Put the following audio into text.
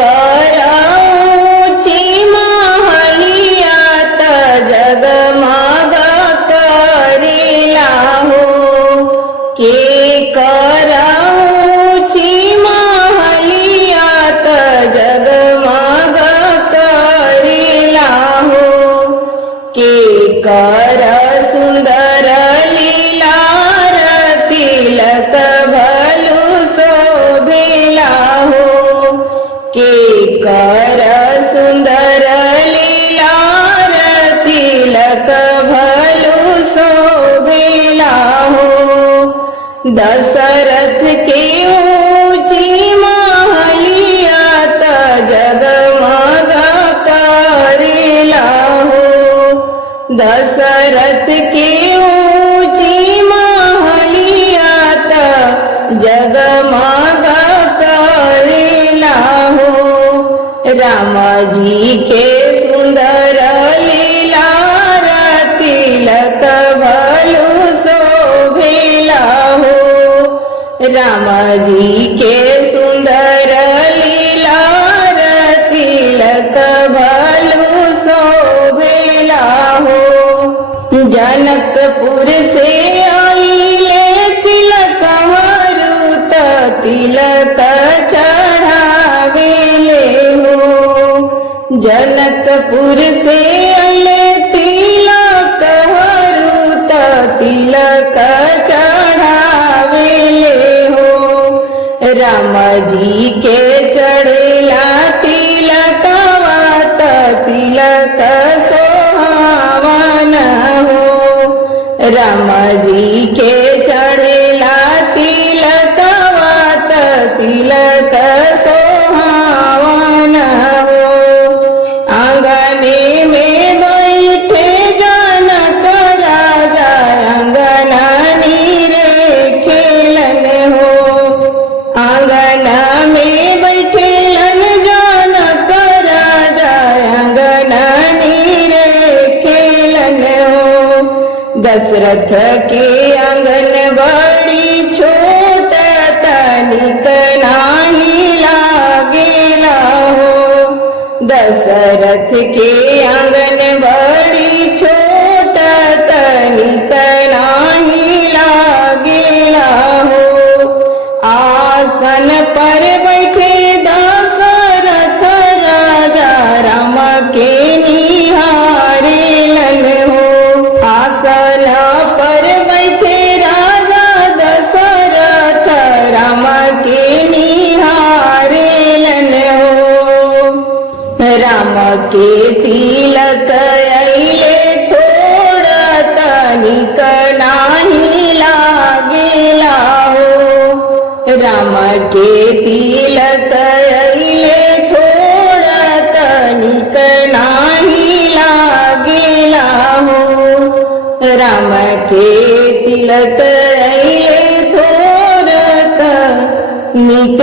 कराऊची माहलियात जगमग करिला हो, के कराऊची माहलियात जगमग करिला हो, के कर सुंदर लीलार तिलक भलु शोभिला हो, के कर सुंदर लीलार तिलक भलु शोभिला हो। दशरथ के ऊंची माहलियात जगमग करिला हो, दशरथ के ऊंची माहलियात जगमग करिला हो। राम जी के सुंदर लीलार तिलक भलु शोभिला हो, राम जी के सुंदर लीलार तिलक भलु शोभिला हो। जनकपुर से आइले तिलक हरू तिलक चढ़ावेले हो, जनकपुर से आइले तिलक हरू तिलक चढ़ावेले हो। राम जी के चढ़ेला तिलकवा तिलक सोहावन हो, राम जी के चढ़ेला तिलकवा तिलक सोहावन हो। आंगने में बैठे जनक राजा अंगना नीरे खेलन हो, आंगना में बैठे जनक राजा अंगना नीरे खेलन हो। दशरथ के आंगन बड़ी छोट तनिक नाही लागेला हो, दशरथ के आंगन बड़ी छोट तनिक नाही लागेला हो। आसन पर बैठे दशरथ राजा राम के निहारेलन हो, आसन पर बैठे राजा दशरथ राम के निहारेलन हो। राम के तिलक अइले थोड़ा तनिक नाही लागेला हो, राम के तिलक अइले थोड़ा तनिक नाही लागेला हो, राम के तिलक अइले थोड़ा तनिक